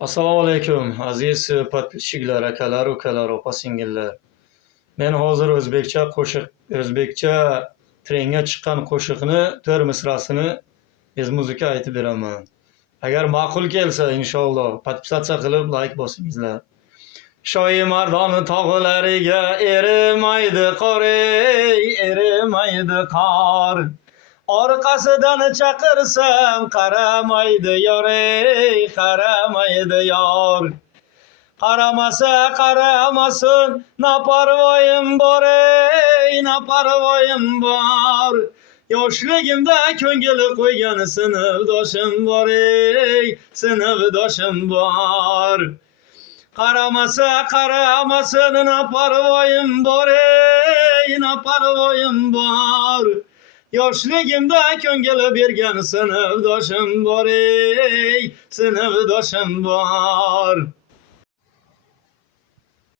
Assalomu alaykum, aziz podpisчиклар, akalar, ukalar, opa-singillar. Men hozir o'zbekcha trendga chiqqan qo'shiqni 4 misrasini ezmuzika aytib beraman. Agar ma'qul kelsa, inshaalloh podpisatsiya qilib like bosingizlar. Shoyi Mardon tog'lariga erimaydi qor, erimaydi qor. Orqasidan chaqirsam qaramaydi yor, qaramaydi yor. Qaramasa qaramasin, naparvoyim bor, naparvoyim bor. Yoshligimda ko'ngil qo'ygan sinfdoshim bor, sinfdoshim bor. Qaramasa qaramasin, naparvoyim bor, naparvoyim bor. Yoshligimda ko'ngil bergan sinfdoshim bor, sinfdoshim bor.